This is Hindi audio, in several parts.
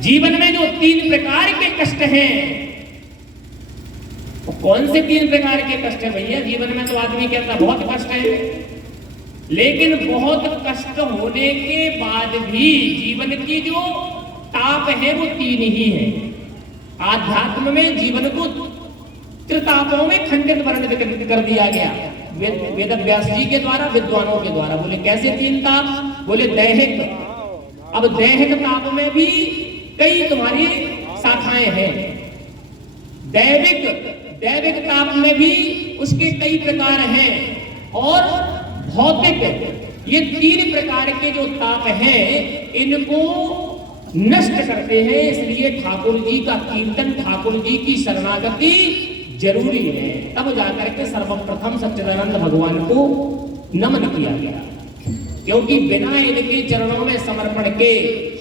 जीवन में जो 3 प्रकार के कष्ट हैं, वो कौन से 3 प्रकार के कष्ट है भैया? जीवन में तो आदमी कहता बहुत कष्ट है, लेकिन बहुत कष्ट होने के बाद भी जीवन की जो ताप है वो 3 ही है। आध्यात्म में जीवन को त्रितापों में खंडित वर्णित कर दिया गया वेद व्यास जी के द्वारा, विद्वानों के द्वारा। बोले कैसे 3 ताप? बोले दैहिक। अब दैहिक ताप में भी कई तुम्हारी शाखाएं हैं। दैविक ताप में भी उसके कई प्रकार हैं, और भौतिक, ये 3 प्रकार के जो ताप हैं इनको नष्ट करते हैं। इसलिए ठाकुर जी का कीर्तन, ठाकुर जी की शरणागति जरूरी है। तब जाकर के सर्वप्रथम सच्चिदानंद भगवान को नमन किया गया, क्योंकि बिना इनके चरणों में समर्पण के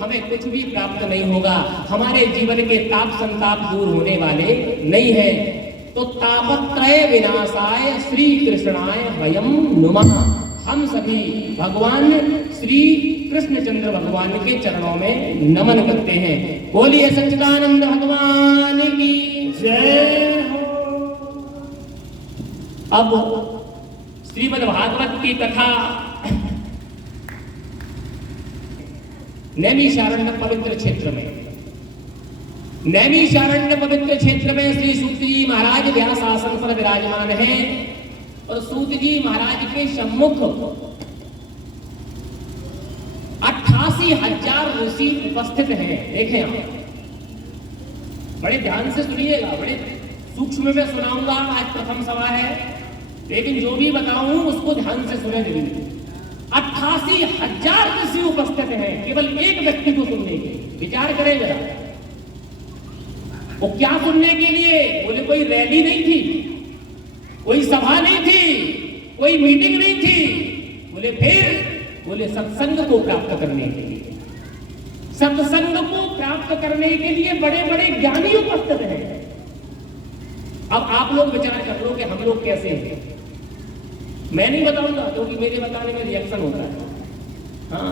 हमें कुछ भी प्राप्त नहीं होगा। हमारे जीवन के ताप संताप दूर होने वाले नहीं है। तो तापत्रय विनाशाय श्री कृष्णाय वयम नुमः, हम सभी भगवान श्री कृष्णचंद्र भगवान के चरणों में नमन करते हैं। बोलिए सच्चिदानंद भगवान की जय हो। अब श्रीमद् भागवत की कथा नैमिषारण्य पवित्र क्षेत्र में, नैमिषारण्य पवित्र क्षेत्र में श्री सूत जी महाराज व्यास आसन पर विराजमान हैं, और सूत जी महाराज के सम्मुख 88,000 ऋषि उपस्थित हैं। देखें आप, बड़े ध्यान से सुनिएगा, बड़े सूक्ष्म में सुनाऊंगा। आज प्रथम सभा है, लेकिन जो भी बताऊं उसको ध्यान से सुने जरूर। 88,000 ऋषि उपस्थित हैं केवल एक व्यक्ति को सुनने के। विचार करें जरा, वो क्या सुनने के लिए? बोले कोई रैली नहीं थी, कोई सभा नहीं थी, कोई मीटिंग नहीं थी। बोले फिर? बोले सत्संग को प्राप्त करने के लिए। सत्संग को प्राप्त करने के लिए बड़े बड़े ज्ञानी उपस्थित हैं। अब आप लोग विचार कर लो कि हम लोग कैसे हैं। मैं नहीं बताऊंगा, क्योंकि मेरे बताने में रिएक्शन होता है। हाँ,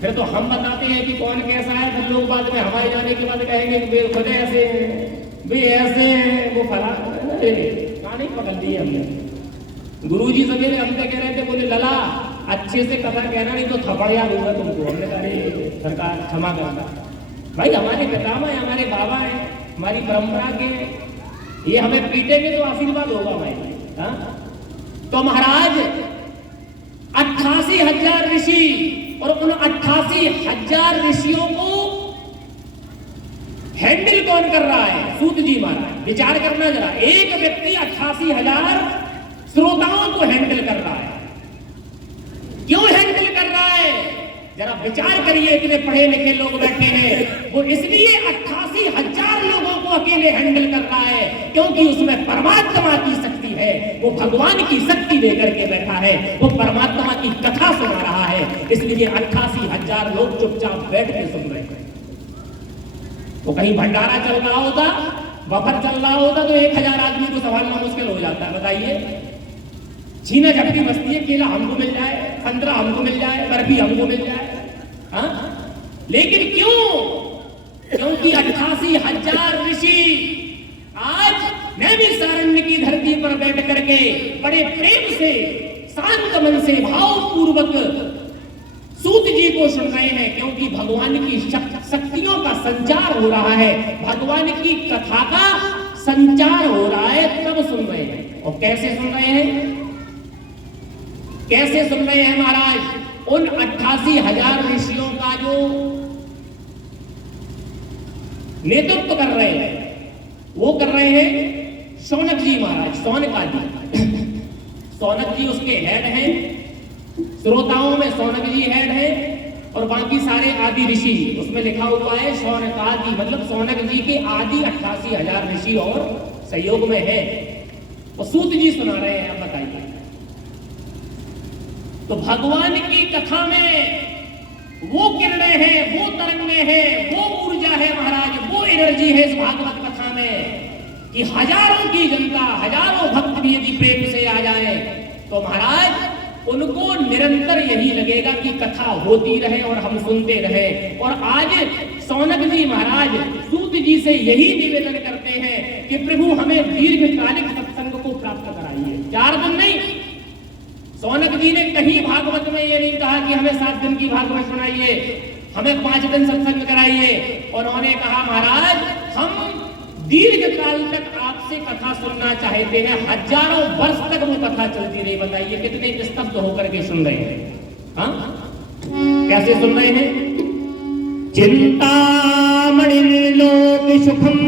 फिर तो हम बताते हैं कि कौन कैसा है, फिर लोग बाद में हमारे जाने के बाद कहेंगे कि वे खुद ऐसे हैं, वे ऐसे हैं, वो फला। कहानी पकड़ ली हमने। गुरुजी सवेरे हमसे कह रहे थे, बोले लला अच्छे से कथा कहना, नहीं तो थप्पड़ याद होगा तुमको। हमने कहा अरे सरकार क्षमा करना भाई, हमारे पितामह, हमारे बाबा है, हमारी परंपरा के, ये हमें पीटेंगे तो आशीर्वाद होगा भाई। हाँ? तो महाराज 88,000 ऋषि, और उन 88,000 ऋषियों को हैंडल कौन कर रहा है? सूत जी महाराज। विचार करना जरा, एक व्यक्ति 88,000 श्रोताओं को हैंडल कर रहा है। क्यों हैंडल कर रहा है? जरा विचार करिए। इतने पढ़े लिखे लोग बैठे हैं, वो इसलिए 88,000 लोगों को अकेले हैंडल कर रहा है क्योंकि उसमें परमात्मा की शक्ति है। वो भगवान की शक्ति लेकर के बैठा है, वो परमात्मा की कथा सुना रहा है। इसलिए 88,000 लोग चुपचाप बैठ के सुन रहे हैं। वो कहीं भंडारा चल रहा होता, बफर चल रहा होता, तो 1,000 आदमी को संभालना मुश्किल हो जाता है। बताइए, छीना झपटी मस्ती है, केला हमको मिल जाए, 15 हमको मिल जाए, बर्फी हमको मिल जाए। हाँ? लेकिन क्यों? क्योंकि 88,000 ऋषि आज नैमिषारण्य की धरती पर बैठ करके बड़े प्रेम से, शांत मन से, भावपूर्वक सूत जी को सुन रहे हैं। क्योंकि भगवान की शक्तियों का संचार हो रहा है, भगवान की कथा का संचार हो रहा है, तब सुन रहे हैं। और कैसे सुन रहे हैं? कैसे सुन रहे हैं महाराज? उन 88,000 ऋषियों का जो नेतृत्व कर रहे हैं, वो कर रहे हैं शौनक जी महाराज, शौनकादि। शौनक जी उसके हेड हैं, श्रोताओं में शौनक जी हेड हैं, और बाकी सारे आदि ऋषि, उसमें लिखा हुआ है शौनकादि, मतलब शौनक जी के आदि 88,000 ऋषि और सहयोग में है। तो सूत जी सुना रहे हैं। अब बताइए, तो भगवान की कथा में वो किरणें हैं, वो तरंगें हैं, वो ऊर्जा है महाराज, वो एनर्जी है इस भागवत कथा में कि हजारों की जनता, हजारों भक्त भी यदि प्रेम से आ जाए तो महाराज उनको निरंतर यही लगेगा कि कथा होती रहे और हम सुनते रहे। और आज सौनक जी महाराज सूत जी से यही निवेदन करते हैं कि प्रभु हमें दीर्घकालिक सत्संग को प्राप्त कराइए। 4 दिन नहीं, सौनक जी ने कहीं भागवत में ये नहीं कहा कि हमें 7 दिन की भागवत सुनाइए, हमें 5 दिन सत्संग कराइए। और उन्होंने कहा महाराज हम दीर्घ काल तक आपसे कथा सुनना चाहते हैं, हजारों वर्ष तक वो कथा चलती रही। बताइए कितने स्तब्ध होकर के सुन रहे हैं। हाँ, कैसे सुन रहे हैं? चिंतामणि लोक सुखम